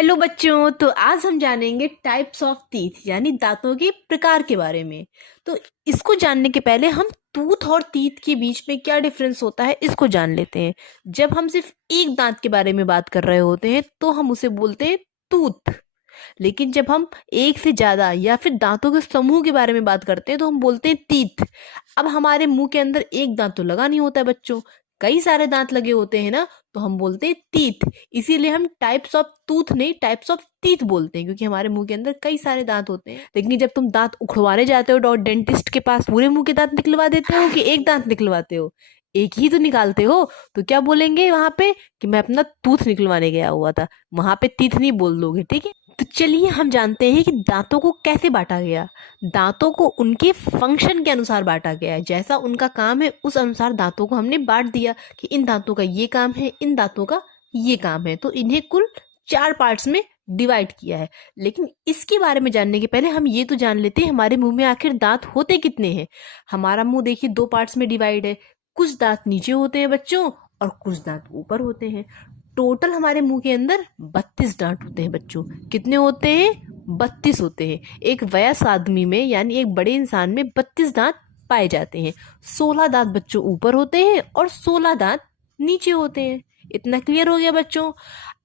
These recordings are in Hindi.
हेलो बच्चों, तो आज हम जानेंगे टाइप्स ऑफ टीथ यानी दांतों के प्रकार के बारे में। तो इसको जानने के पहले हम टूथ और टीथ के बीच में क्या डिफरेंस होता है इसको जान लेते हैं। जब हम सिर्फ एक दांत के बारे में बात कर रहे होते हैं तो हम उसे बोलते हैं टूथ। लेकिन जब हम एक से ज्यादा या फिर दांतों के समूह के बारे में बात करते हैं तो हम बोलते हैं टीथ। अब हमारे मुंह के अंदर एक दांत तो लगा नहीं होता है बच्चों, कई सारे दांत लगे होते हैं ना, तो हम बोलते हैं टीथ। इसीलिए हम टाइप्स ऑफ टूथ नहीं टाइप्स ऑफ टीथ बोलते हैं, क्योंकि हमारे मुंह के अंदर कई सारे दांत होते हैं। लेकिन जब तुम दांत उखड़वाने जाते हो और डेंटिस्ट के पास पूरे मुंह के दांत निकलवा देते हो कि एक दांत निकलवाते हो, एक ही तो निकालते हो, तो क्या बोलेंगे वहां पे कि मैं अपना टूथ निकलवाने गया हुआ था। वहां पे टीथ नहीं बोल दोगे, ठीक है। तो चलिए हम जानते हैं कि दांतों को कैसे बांटा गया। दांतों को उनके फंक्शन के अनुसार बांटा गया है, जैसा उनका काम है उस अनुसार दांतों को हमने बांट दिया कि इन दांतों का ये काम है, इन दांतों का ये काम है। तो इन्हें कुल 4 पार्ट्स में डिवाइड किया है। लेकिन इसके बारे में जानने के पहले हम ये तो जान लेते हैं हमारे मुंह में आखिर दांत होते कितने हैं। हमारा मुंह देखिए 2 पार्ट्स में डिवाइड है। कुछ दांत नीचे होते हैं बच्चों और कुछ दांत ऊपर होते हैं। टोटल हमारे मुंह के अंदर 32 दांत होते हैं बच्चों। कितने होते हैं? 32 होते हैं। एक वयस्क आदमी में यानी एक बड़े इंसान में 32 दांत पाए जाते हैं। 16 दांत बच्चों ऊपर होते हैं और 16 दांत नीचे होते हैं। इतना क्लियर हो गया बच्चों।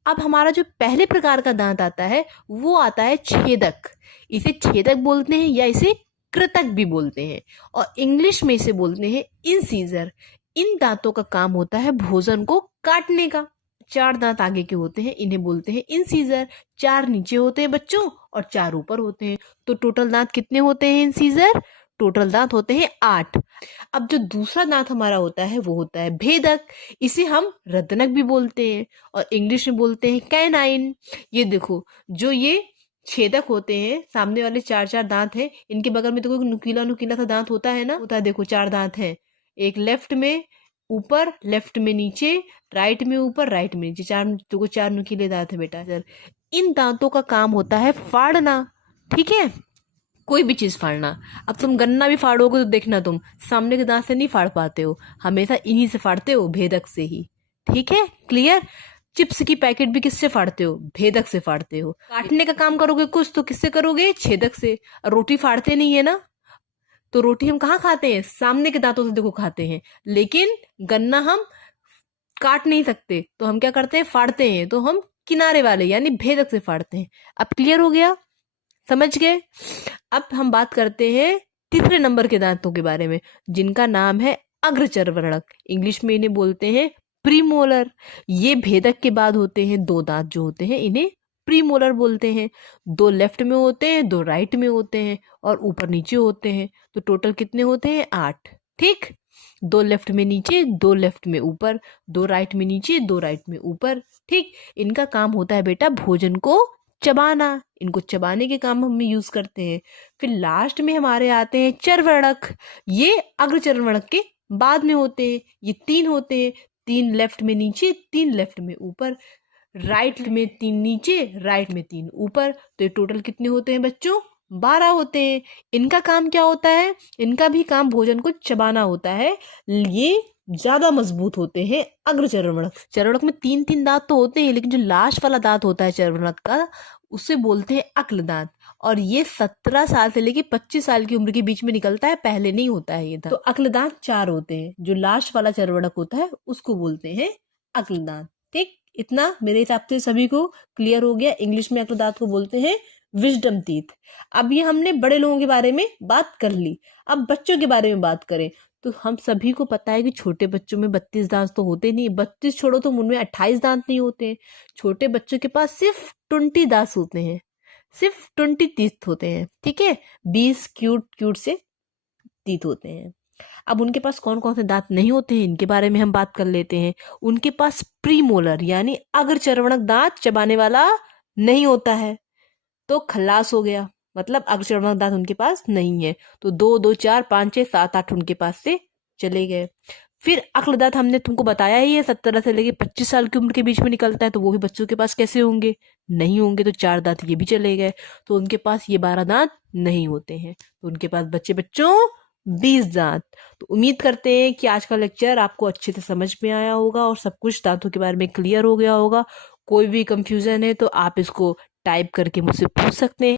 अब हमारा जो पहले प्रकार का दांत आता है वो आता है छेदक। इसे छेदक बोलते हैं या इसे कृतक भी बोलते हैं, और इंग्लिश में इसे बोलते हैं इंसीजर। इन दांतों का काम होता है भोजन को काटने का। 4 दांत आगे के होते हैं, इन्हें बोलते हैं इंसीजर। 4 नीचे होते हैं बच्चों और 4 ऊपर होते हैं। तो टोटल दांत कितने होते हैं इंसीजर? टोटल दांत होते हैं 8। अब जो दूसरा दांत हमारा होता है वो होता है भेदक। इसे हम रत्नक भी बोलते हैं और इंग्लिश में बोलते हैं कैनाइन। ये देखो, जो ये छेदक होते हैं, सामने वाले 4 दांत हैं, इनके बगल में देखो नुकीला नुकीला सा दांत होता है ना, होता है। देखो 4 दांत हैं, एक लेफ्ट में ऊपर, लेफ्ट में नीचे, राइट में ऊपर, राइट में नीचे। 4 नुकीले दांत है बेटा सर। इन दांतों का काम होता है फाड़ना, ठीक है, कोई भी चीज फाड़ना। अब तुम गन्ना भी फाड़ोगे तो देखना तुम सामने के दांत से नहीं फाड़ पाते हो, हमेशा इन्हीं से फाड़ते हो, भेदक से ही। ठीक है, क्लियर। चिप्स की पैकेट भी किससे फाड़ते हो? भेदक से फाड़ते हो। काटने का काम करोगे कुछ तो किससे करोगे? छेदक से। रोटी फाड़ते नहीं है ना, तो रोटी हम कहाँ खाते हैं? सामने के दांतों से देखो खाते हैं। लेकिन गन्ना हम काट नहीं सकते तो हम क्या करते हैं? फाड़ते हैं। तो हम किनारे वाले यानी भेदक से फाड़ते हैं। अब क्लियर हो गया, समझ गए। अब हम बात करते हैं तीसरे नंबर के दांतों के बारे में, जिनका नाम है अग्रचर्वणक। इंग्लिश में इन्हें बोलते हैं प्रीमोलर। ये भेदक के बाद होते हैं 2 दांत जो होते हैं, इन्हें प्रीमोलर बोलते हैं। 2 लेफ्ट में होते हैं, 2 राइट में होते हैं और ऊपर नीचे होते हैं। तो टोटल कितने होते हैं? 8। ठीक, 2 लेफ्ट में नीचे, 2 लेफ्ट में ऊपर, 2 राइट में नीचे, 2 राइट में ऊपर। ठीक, इनका काम होता है बेटा भोजन को चबाना। इनको चबाने के काम हम यूज करते हैं। फिर लास्ट में हमारे आते हैं चर्वणक। ये अग्रचर्वणक के बाद में होते हैं। ये 3 होते हैं, 3 लेफ्ट में नीचे, 3 लेफ्ट में ऊपर, राइट में 3 नीचे, राइट में 3 ऊपर। तो ये टोटल कितने होते हैं बच्चों? 12 होते हैं। इनका काम क्या होता है? इनका भी काम भोजन को चबाना होता है। ये ज्यादा मजबूत होते हैं अग्रचर्वणक। चर्वणक में 3 दांत तो होते हैं, लेकिन जो लास्ट वाला दांत होता है चर्वणक का, उसे बोलते हैं अक्ल दांत। और ये 17 साल से लेके 25 साल की उम्र के बीच में निकलता है, पहले नहीं होता है ये दांत। तो अक्ल दांत 4 होते हैं। जो लास्ट वाला चर्वणक होता है उसको बोलते हैं अक्ल दांत। ठीक, इतना मेरे हिसाब से सभी को क्लियर हो गया। इंग्लिश में अक्ल दांत को बोलते हैं विजडम टीथ। अब ये हमने बड़े लोगों के बारे में बात कर ली। अब बच्चों के बारे में बात करें तो हम सभी को पता है कि छोटे बच्चों में 32 दांत तो होते नहीं। 32 छोड़ो तो उनमें 28 दांत नहीं होते हैं। छोटे बच्चों के पास सिर्फ 20 दांत होते हैं, सिर्फ 20 टीथ होते हैं। ठीक है, 20 क्यूट क्यूट से टीथ होते हैं। अब उनके पास कौन कौन से दांत नहीं होते हैं इनके बारे में हम बात कर लेते हैं। उनके पास प्रीमोलर यानी अग्रचर्वणक दांत चबाने वाला नहीं होता है, तो खल्लास हो गया, मतलब अग्रचर्वणक दांत उनके पास नहीं है। तो 2 2 4 5 6 7 8 उनके पास से चले गए। फिर अक्ल दांत हमने तुमको बताया ही है, 17 से लेके 25 साल की उम्र के बीच में निकलता है, तो वो भी बच्चों के पास कैसे होंगे? नहीं होंगे। तो 4 दांत ये भी चले गए, तो उनके पास ये 12 दांत नहीं होते हैं। तो उनके पास बच्चे बच्चों 20 दांत। तो उम्मीद करते हैं कि आज का लेक्चर आपको अच्छे से समझ में आया होगा और सब कुछ दांतों के बारे में क्लियर हो गया होगा। कोई भी कंफ्यूजन है तो आप इसको टाइप करके मुझसे पूछ सकते हैं।